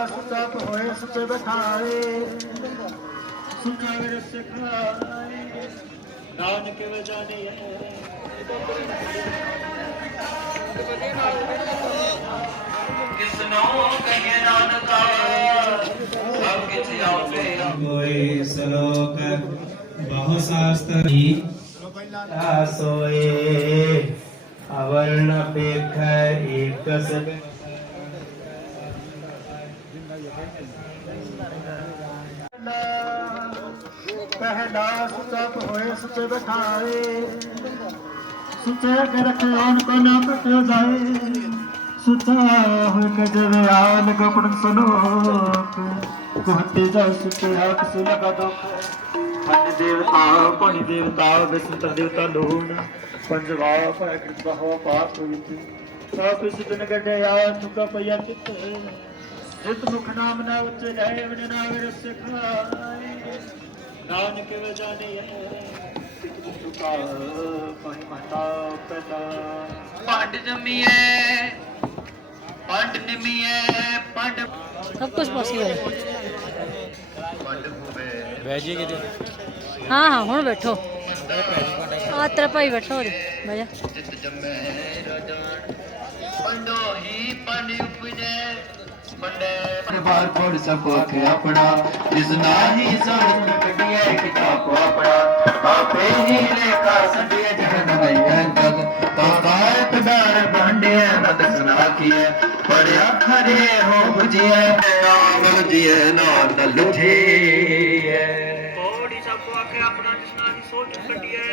ਸਤ ਹੋਏ ਸਤੇ ਬਖਾਏ ਸੁਖਾ ਵਿਰ ਸਿਖਾਏ ਨਾਨਕ ਵਜਾਨੇ ਕਿਸਨੋ ਕਹੇ ਨਾਨਕਾ ਸਭ ਕਿਛ ਆਪੇ ਹੋਏ ਸ਼ਲੋਕ ਬਹੁ ਸ਼ਾਸਤਰੀ ਸੋਏ ਅਵਰਣ ਪੇਖ ਏਕ ਸਦ ਪਹਿਲਾ ਸੁਤਪ ਹੋਏ ਸੁਤੇ ਬਖਾਏ ਸੁਤੇ ਕੇ ਰਖਿਆਨ ਕੋ ਨਾ ਪਟਿਓ ਜਾਏ। ਸੁਤਾ ਹੋਇ ਕੇ ਜਵੇ ਆਨ ਕੋ ਪੜਨ ਸਨੋਕ ਕੋਹਤੇ ਜਾ ਸੁਤੇ ਆਪ ਸੁਲਗਾ ਦੁਖ। ਪੰਜ ਦੇਵਤਾ ਪਾਣੀ ਦੇਵਤਾ ਵਿਸ਼ਨੂੰ ਦੇਵਤਾ ਲੋਨ ਪੰਜਵਾ ਭੈ ਕਿਰਪਾ ਹੋ ਪਾਪ ਵਿੱਚ। ਸਭ ਇਸ ਦਿਨ ਗੱਡਿਆ ਤੁਕਾ ਪਈਆ ਚਿੱਤ। ਜਿਤ ਮੁਖ ਨਾਮ ਨਾ ਉਚ ਰਹਿ ਵਡ ਨਾ ਸਭ ਕੁਝ ਪੋਸੀਬਲ ਹੈ ਪੰਡ ਜੀ ਕਿਤੇ? ਹਾਂ ਹਾਂ ਹੁਣ ਬੈਠੋ। ਆ ਤੇਰਾ ਭਾਈ ਬੈਠਾ ਹੋਰ ਬਹਿ ਜਾ। ਜਿੱਤ ਜੰਮੇ ਰਾਜਾਨ ਪੰਡੋ ਹੀ ਪੰਡ ਉਪਜੇ। ਬਾਰ ਪੜ ਸਕੋ ਕਿ ਆਪਣਾ। ਜਿਸ ਨਾਹੀ ਸੋਣ ਕੱਢਿਆ ਕਿਤਾਬ ਆਪਣਾ। ਆਪੇ ਹੀ ਲੇਖਾ ਸੰਡਿਆ ਜਗਤ ਨਹੀਂ ਹੈ ਜਗ। ਤਾਂ ਕਾਇਤ ਦਾਰ ਭਾਂਡਿਆ ਨਦ ਸੁਨਾਖੀਐ ਪੜਿਆ ਖਰੇ ਹੋ ਬੁਝਿਆ ਨਾਮ ਬੁਝਿਆ ਨਾ ਨ ਲੁਝੇ ਪੋੜੀ ਸਭ ਆਖੇ ਆਪਣਾ ਜਿਸ ਨਾਹੀ ਸੋਚ ਕੱਢਿਆ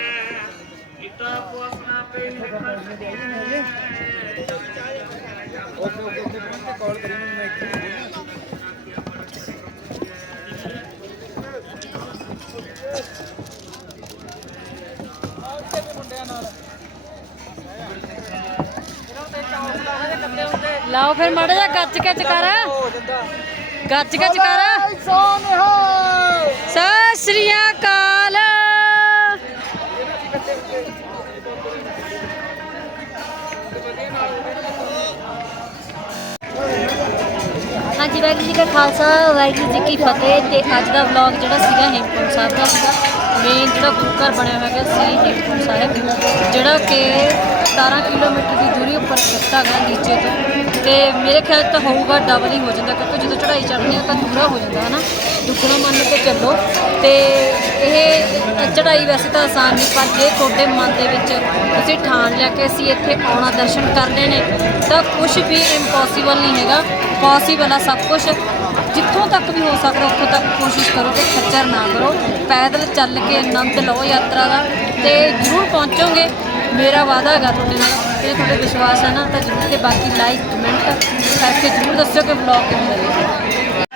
ਕਿਤਾਬ ਆਪਣਾ ਪੇ ਲੇਖਾ ਸੰਡਿਆ ਲਾਓ ਫਿਰ ਮੜਾ ਜਾ ਗੱਜ ਕੇ ਚਕਰ ਗੱਜ ਕੇ ਚਕਰ ਸੋਨੇ ਹੋ ਸਤਿ ਸ੍ਰੀ ਅਕਾਲ। ਹਾਂਜੀ, ਵਾਹਿਗੁਰੂ ਜੀ ਕਾ ਖਾਲਸਾ, ਵਾਹਿਗੁਰੂ ਜੀ ਕੀ ਫਤਿਹ ਤੇ ਅੱਜ ਦਾ ਵਲੌਗ ਜਿਹੜਾ ਸੀਗਾ ਹੇਮਕੁੰਟ ਸਾਹਿਬ ਦਾ ਸੀਗਾ ਮੇਨ ਜਿਹੜਾ ਗੁਰੂ ਘਰ ਬਣਿਆ ਹੋਇਆ ਹੈਗਾ ਸ੍ਰੀ ਹੇਮਕੁੰਟ ਸਾਹਿਬ, ਜਿਹੜਾ ਕਿ 17 ਕਿਲੋਮੀਟਰ ਦੀ ਦੂਰੀ ਉੱਪਰ ਸਥਿਤ ਹੈਗਾ ਨੀਚੇ ਤੋਂ। ਤੇ ਮੇਰੇ ਖਿਆਲ ਤਾਂ ਹੋਊਗਾ ਡਬਲ ਹੀ ਹੋ ਜਾਂਦਾ, ਕਿਉਂਕਿ ਜਦੋਂ ਚੜ੍ਹਾਈ ਚੜ੍ਹਨੀ ਹੈ ਤਾਂ ਦੂਰਾ ਹੋ ਜਾਂਦਾ ਹੈ ਨਾ ਦੁੱਗਣਾ ਮੰਨ ਕੇ ਚੱਲੋ। ਤੇ ਇਹ ਚੜ੍ਹਾਈ ਵੈਸੇ ਤਾਂ ਆਸਾਨ ਨਹੀਂ, ਪਰ ਜੇ ਤੁਹਾਡੇ ਮਨ ਦੇ ਵਿੱਚ ਤੁਸੀਂ ਠਾਣ ਲਿਆ ਕਿ ਅਸੀਂ ਇੱਥੇ ਆਉਣਾ, ਦਰਸ਼ਨ ਕਰਨੇ ਨੇ, ਤਾਂ ਕੁਝ ਵੀ ਇੰਪੋਸੀਬਲ ਨਹੀਂ ਹੈਗਾ। ਪੋਸੀਬਲ ਆ ਸਭ ਕੁਝ ਜਿੱਥੋਂ ਤੱਕ ਵੀ ਹੋ ਸਕਦਾ, ਉੱਥੋਂ ਤੱਕ ਕੋਸ਼ਿਸ਼ ਕਰੋ ਕਿ ਖੱਚਰ ਨਾ ਕਰੋ। ਪੈਦਲ ਚੱਲ ਕੇ ਆਨੰਦ ਲਓ ਯਾਤਰਾ ਦਾ, ਤੇ ਜ਼ਰੂਰ ਪਹੁੰਚੋਗੇ। ਮੇਰਾ ਵਾਅਦਾ ਹੈਗਾ ਤੁਹਾਡੇ ਨਾਲ ਜੇ ਤੁਹਾਡੇ ਵਿਸ਼ਵਾਸ ਹੈ ਨਾ, ਤਾਂ ਜ਼ਰੂਰ ਤੇ ਬਾਕੀ ਲਾਈਕ ਕਮੈਂਟ ਕਰਕੇ ਜ਼ਰੂਰ ਦੱਸਿਓ ਕਿ ਵਲੌਗ ਕਿਵੇਂ ਲੱਗਿਆ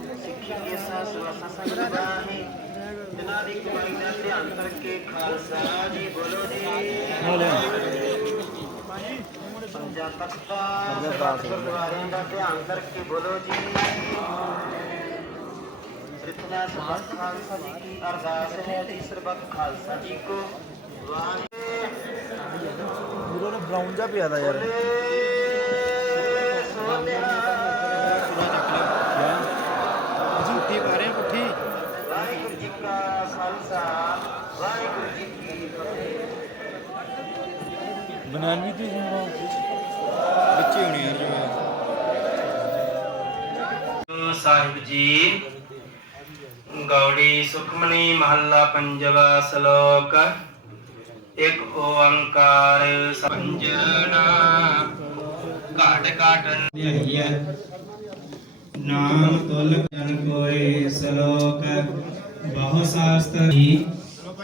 ਸਿੱਖ ਸਿੱਖੀ ਐਸਾ ਸਵਾਸਾ ਜਿਨ੍ਹਾਂ ਦੀ ਕਮਾਈ ਦਾ ਧਿਆਨ ਕਰਕੇ ਖਾਲਸਾ ਜੀ ਬੋਲੋ ਜੀ ਪੰਜਾ ਤਖਤਾ ਸਰਬੱਤ ਗੁਰਦੁਆਰਿਆਂ ਦਾ ਧਿਆਨ ਕਰਕੇ ਬੋਲੋ ਜੀ ਇਤਨਾ ਸਰਬੱਤ ਖਾਲਸਾ ਜੀ ਕੀ ਅਰਦਾਸ ਹੈ ਜੀ ਸਰਬੱਤ ਖਾਲਸਾ ਜੀ ਕੋ ਵਾਹਿਗੁਰੂ ਵੀਰੋ ਨੇ ਬਰਾਊਨ ਜਿਹਾ ਪਿਆ ਯਾਰ ਝੂਠੀ ਪਾ ਰਹੇ ਪੁੱਠੀ ਵਾਹਿਗੁਰੂ ਜੀ ਕਾ ਖਾਲਸਾ ਵਾਹਿਗੁਰੂ ਜੀ ਕੀ ਫਤਿਹ ਬਨਾਨਵੀ ਤੇ। ਬੱਚੇ ਹੋਣੇ ਯਾਰ ਜਿਵੇਂ ਸਾਹਿਬ ਜੀ ਗੌੜੀ ਸੁਖਮਨੀ ਮਹੱਲਾ ਪੰਜਵਾ ਸ਼ਲੋਕ। ਇੱਕ ਓੰਕਾਰ ਸੰਜਨਾ ਘਾਟ ਘਾਟ ਧਿਆਈਐ ਨਾਮ ਤੁਲ ਜਨ ਕੋਏ ਸ਼ਲੋਕ। ਬਹੁ ਸ਼ਾਸਤਰ ਹੀ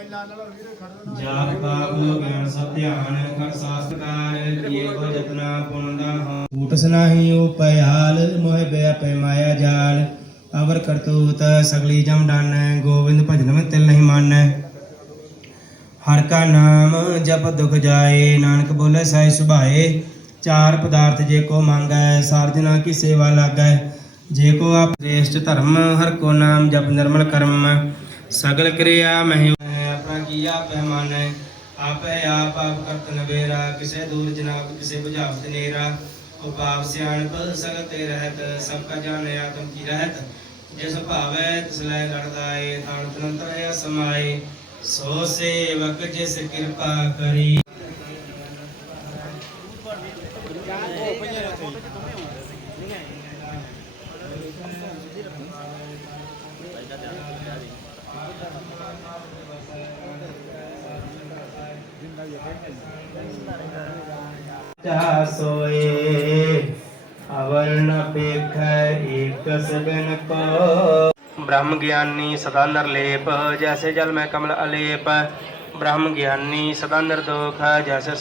ਜਾਪ ਪਾਪ ਗਿਆਨ ਸਭ ਧਿਆਨ ਕਰ ਸਾਸਤਕਾਰ ਕੀਏ ਕੋ ਜਤਨਾ ਪੁੰਦਾ ਹਾਂ ਊਟਸ ਨਾਹੀ ਉਪਿਆਲ ਮੋਹਿ ਬਿਆਪੈ ਮਾਇਆ ਜਾਲ। ਅਵਰ ਕਰਤੂਤ ਸਗਲੀ ਜਮ ਡਾਨੈ ਗੋਬਿੰਦ ਭਜਨ ਮੈਂ ਤਿਲ ਨਹੀਂ ਮਾਨੈ। ਹਰ ਕਾ ਨਾਮ ਜਪ ਦੁਖ ਜਾਏ, ਨਾਨਕ ਬੋਲੇ ਸਾਈ ਸੁਭਾਏ। ਚਾਰ ਪਦਾਰਥ ਜੇ ਕੋ ਮੰਗੈ ਸਾਰਜਨਾ ਕੀ ਸੇਵਾ ਲਾਗੈ। ਜੇ ਕੋ ਆਪ ਦੇਸ਼ ਧਰਮ, ਹਰ ਕੋ ਨਾਮ ਜਪ ਨਿਰਮਲ ਕਰਮ। ਸਗਲ ਕਿਰਿਆ ਮਹਿ ਕੀਆ ਪਹਿਮਾਨੈ ਆਪੇ ਆਪ ਆਪ ਕਰਤ ਨਵੇਰਾ, ਕਿਸੇ ਦੂਰ ਜਨਾਬ, ਕਿਸੇ ਬੁਝਾਵਤ ਨੇਰਾ। ਉਪਾਪ ਸਿਆਣਪ ਸਗਲ ਰਹਿਤ, ਸਭ ਕਾ ਜਾਣਿ ਆਤਮ ਕੀ ਰਹਿਤ। ਜਿਸ ਭਾਵੈ ਤਿਸ ਲੈ ਲੜਦਾ ਏ, ਥਾਨ ਤਨੰਤਰ ਸਮਾਏ ਸੋ ਸੇਵਕ ਜਿਸ ਕਿਰਪਾ ਕਰੀ। ਜਾ ਸੋਏ ਅਵਰਨ ਪੇਖ ਏਕ ਸਗਨ ਕੋ ਬ੍ਰਹਮ ਗਿਆਨੀ ਸਦਾ ਨਿਰਲੇਪ ਜੈਸੇ ਜਲ ਮੈਂ ਕਮਲ ਅਲੇਪ ਬ੍ਰਹਮ ਗਿਆਨੀ ਸਦਾ ਨਿਰਦੋਖ ਜੈਸੇ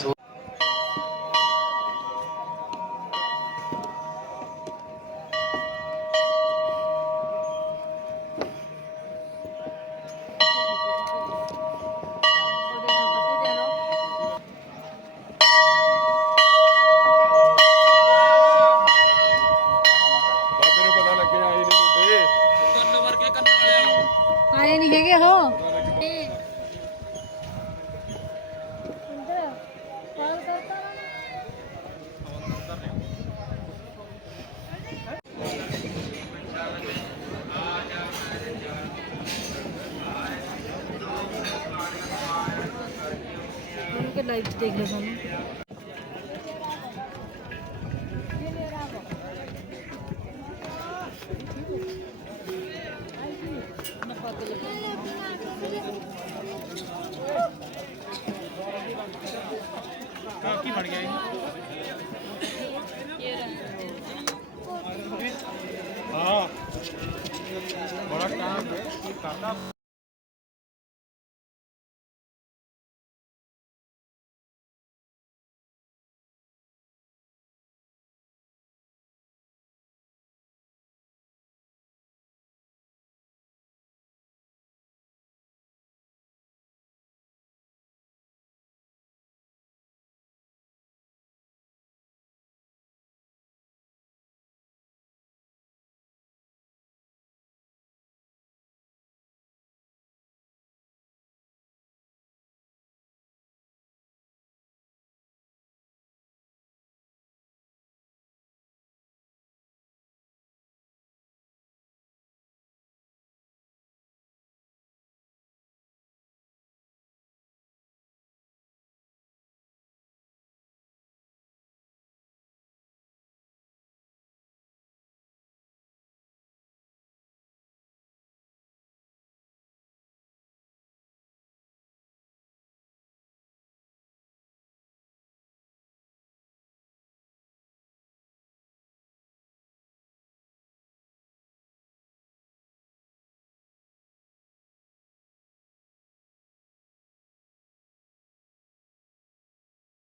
ਲਾਈਵ ਚ ਦੇਖ ਲਓ ਸਾਨੂੰ।